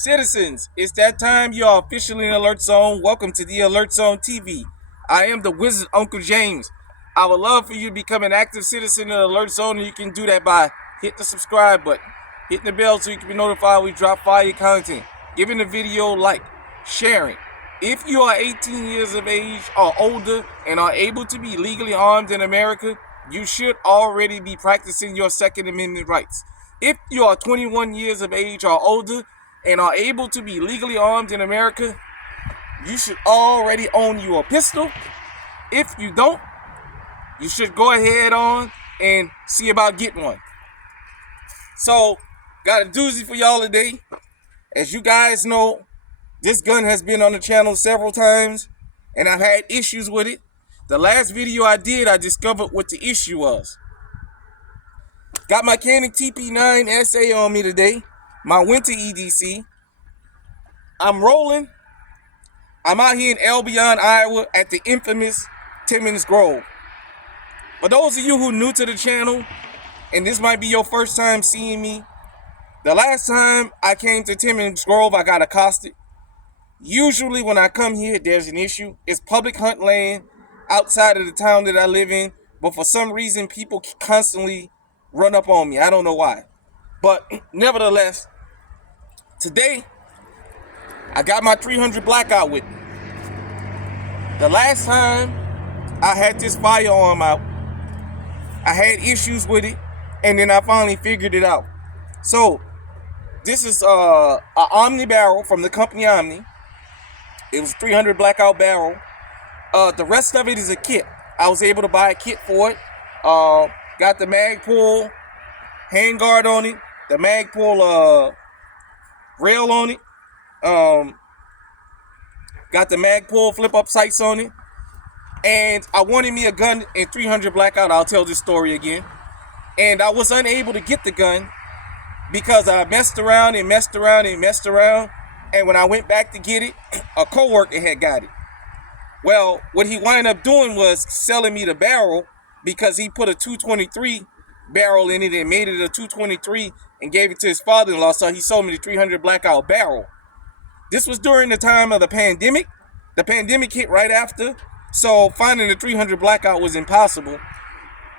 Citizens, it's that time. You are officially in Alert Zone. Welcome to the Alert Zone TV. I am the Wizard Uncle James. I would love for you to become an active citizen in Alert Zone, and you can do that by hitting the subscribe button, hitting the bell so you can be notified when we drop fire content, giving the video a like, sharing. If you are 18 years of age or older and are able to be legally armed in America, you should already be practicing your Second Amendment rights. If you are 21 years of age or older and are able to be legally armed in America, you should already own your pistol. If you don't, you should go ahead on and see about getting one. So, got a doozy for y'all today. As you guys know, this gun has been on the channel several times, and I've had issues with it. The last video I did, I discovered what the issue was. Got my Canon TP9 SA on me today, my winter EDC. I'm rolling. I'm out here in Albion, Iowa at the infamous Timmins Grove. For those of you who are new to the channel, and this might be your first time seeing me, the last time I came to Timmins Grove, I got accosted. Usually when I come here, there's an issue. It's public hunt land outside of the town that I live in, but for some reason, people constantly run up on me. I don't know why. But nevertheless, today, I got my 300 Blackout with me. The last time I had this firearm out, I had issues with it, and then I finally figured it out. So, this is a Omni barrel from the company Omni. It was a 300 Blackout barrel. The rest of it is a kit. I was able to buy a kit for it. Got the mag pull handguard on it, the mag pull rail on it. Got the mag pull flip up sights on it. And I wanted me a gun in 300 Blackout. I'll tell this story again. And I was unable to get the gun because I messed around and messed around and messed around. And when I went back to get it, a coworker had got it. Well, what he wound up doing was selling me the barrel because he put a 223 barrel in it and made it a 223 and gave it to his father-in-law. So he sold me the 300 Blackout barrel. This was during the time of the pandemic. The pandemic hit right after. So finding the 300 Blackout was impossible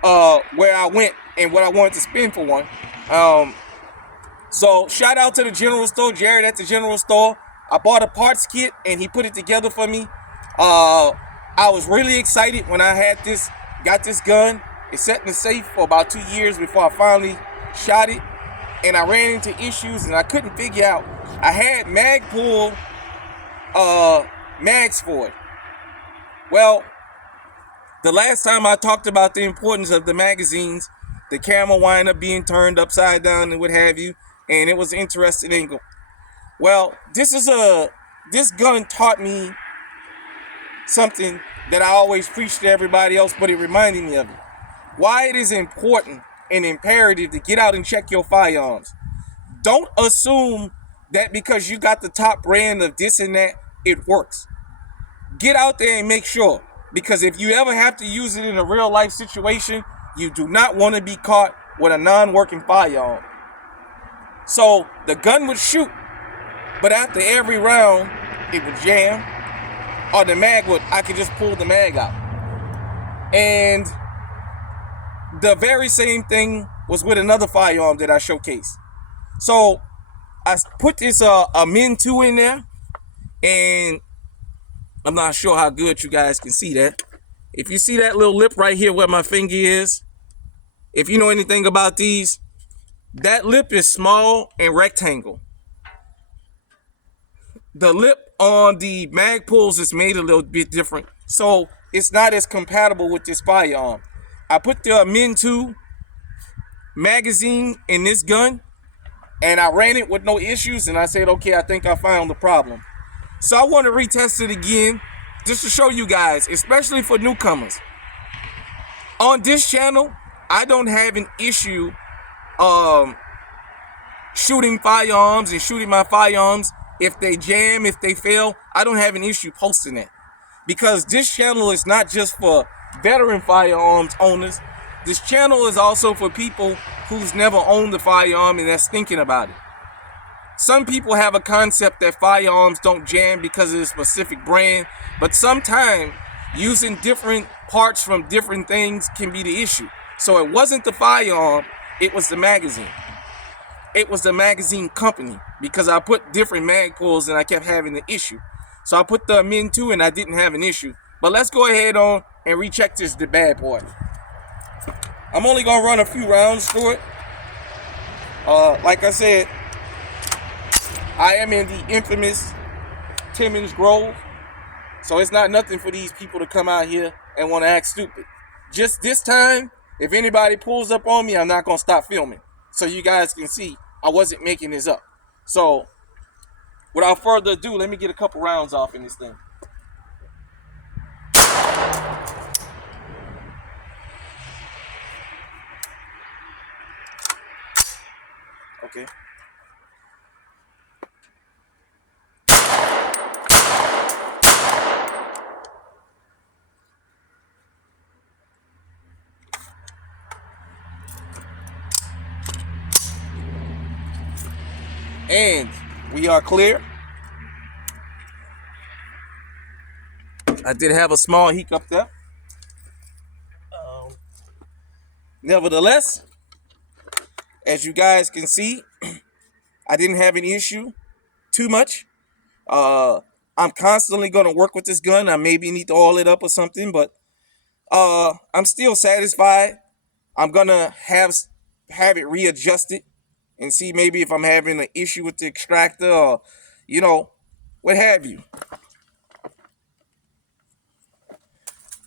where I went and what I wanted to spend for one. So shout out to the general store, Jared at the general store. I bought a parts kit and he put it together for me. I was really excited when I got this gun. It sat in the safe for about 2 years before I finally shot it. And I ran into issues and I couldn't figure out. I had mag pull mags for it. Well, the last time I talked about the importance of the magazines, the camera wound up being turned upside down and what have you. And it was an interesting angle. Well, this gun taught me something that I always preach to everybody else, but it reminded me of it. Why it is important and imperative to get out and check your firearms. Don't assume that because you got the top brand of this and that, it works. Get out there and make sure. Because if you ever have to use it in a real life situation, you do not want to be caught with a non-working firearm. So the gun would shoot, but after every round, it would jam. Or the mag I could just pull the mag out. And the very same thing was with another firearm that I showcased. So I put this a Min 2 in there, and I'm not sure how good you guys can see that. If you see that little lip right here where my finger is, if you know anything about these, that lip is small and rectangle. The lip on the mag pulls is made a little bit different, so it's not as compatible with this firearm. I put the Min 2 magazine in this gun, and I ran it with no issues, and I said, okay, I think I found the problem. So I want to retest it again, just to show you guys, especially for newcomers. On this channel, I don't have an issue shooting firearms and shooting my firearms. If they jam, if they fail, I don't have an issue posting that. Because this channel is not just for veteran firearms owners. This channel is also for people who's never owned a firearm and that's thinking about it. Some people have a concept that firearms don't jam because of a specific brand, but sometimes using different parts from different things can be the issue. So it wasn't the firearm, it was the magazine. It was the magazine company, because I put different mag pulls and I kept having the issue. So I put the Min 2 and I didn't have an issue. But let's go ahead on and recheck the bad boy. I'm only gonna run a few rounds through it. Like I said, I am in the infamous Timmins Grove, so it's not nothing for these people to come out here and want to act stupid. Just this time, if anybody pulls up on me, I'm not gonna stop filming, so you guys can see I wasn't making this up. So without further ado, let me get a couple rounds off in this thing. Okay. And we are clear. I did have a small hiccup there. Nevertheless, as you guys can see, I didn't have an issue too much. I'm constantly going to work with this gun. I maybe need to oil it up or something, but I'm still satisfied. I'm going to have it readjusted and see maybe if I'm having an issue with the extractor or, what have you.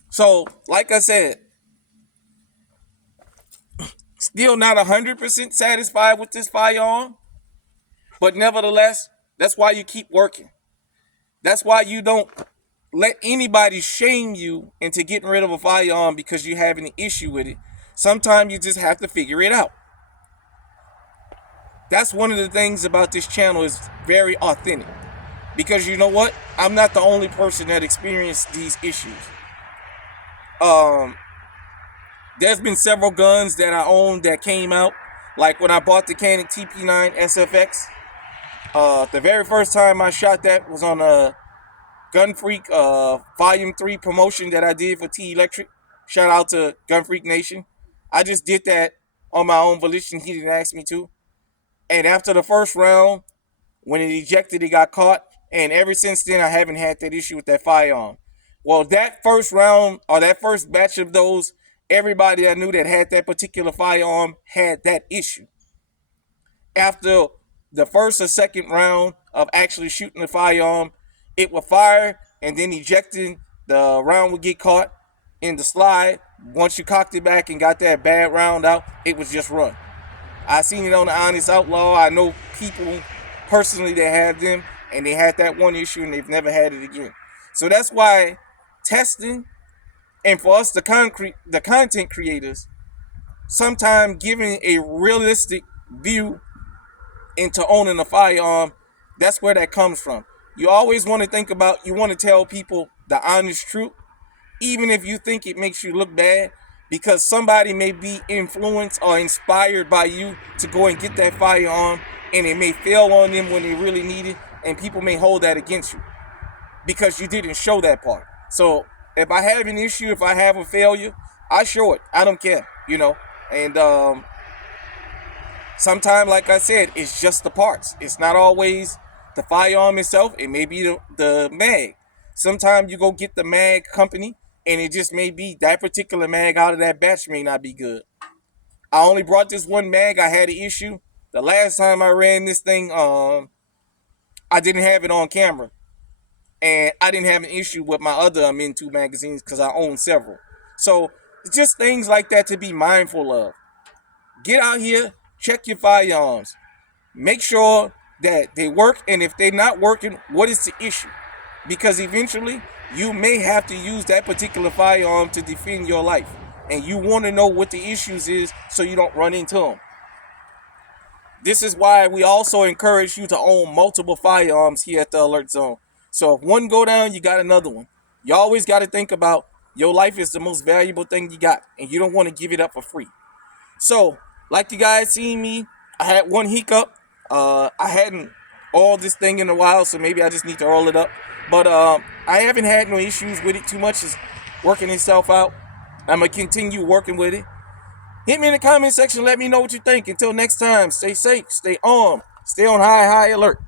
So, like I said, still not 100% satisfied with this firearm, but nevertheless, that's why you keep working. That's why you don't let anybody shame you into getting rid of a firearm because you're having an issue with it. Sometimes you just have to figure it out. That's one of the things about this channel, is very authentic. Because you know what? I'm not the only person that experienced these issues. There's been several guns that I own that came out. Like when I bought the Canon TP9 SFX. The very first time I shot that was on a Gun Freak Volume 3 promotion that I did for T Electric. Shout out to Gun Freak Nation. I just did that on my own volition. He didn't ask me to. And after the first round, when it ejected, it got caught. And ever since then, I haven't had that issue with that firearm. Well, that first round, or that first batch of those, everybody I knew that had that particular firearm had that issue. After the first or second round of actually shooting the firearm, it would fire, and then ejecting, the round would get caught in the slide. Once you cocked it back and got that bad round out, it was just run. I seen it on the Honest Outlaw. I know people personally that have them, and they had that one issue and they've never had it again. So that's why testing, and for us, the content creators, sometimes giving a realistic view into owning a firearm, that's where that comes from. You always want to think about, you want to tell people the honest truth, even if you think it makes you look bad, because somebody may be influenced or inspired by you to go and get that firearm, and it may fail on them when they really need it, and people may hold that against you because you didn't show that part. So if I have an issue, if I have a failure, I show it. I don't care, and sometimes, like I said, it's just the parts. It's not always the firearm itself. It may be the mag. Sometimes you go get the mag company, and it just may be that particular mag out of that batch may not be good. I only brought this one mag. I had an issue. The last time I ran this thing, I didn't have it on camera. And I didn't have an issue with my other Min 2 magazines because I own several. So it's just things like that to be mindful of. Get out here, check your firearms. Make sure that they work, and if they're not working, what is the issue? Because eventually, you may have to use that particular firearm to defend your life. And you want to know what the issues is so you don't run into them. This is why we also encourage you to own multiple firearms here at the Alert Zone. So if one go down, you got another one. You always got to think about your life is the most valuable thing you got, and you don't want to give it up for free. So, like you guys seen me, I had one hiccup. I hadn't all this thing in a while, so maybe I just need to roll it up. But I haven't had no issues with it too much. It's working itself out. I'm going to continue working with it. Hit me in the comment section. Let me know what you think. Until next time, stay safe, stay armed, stay on high alert.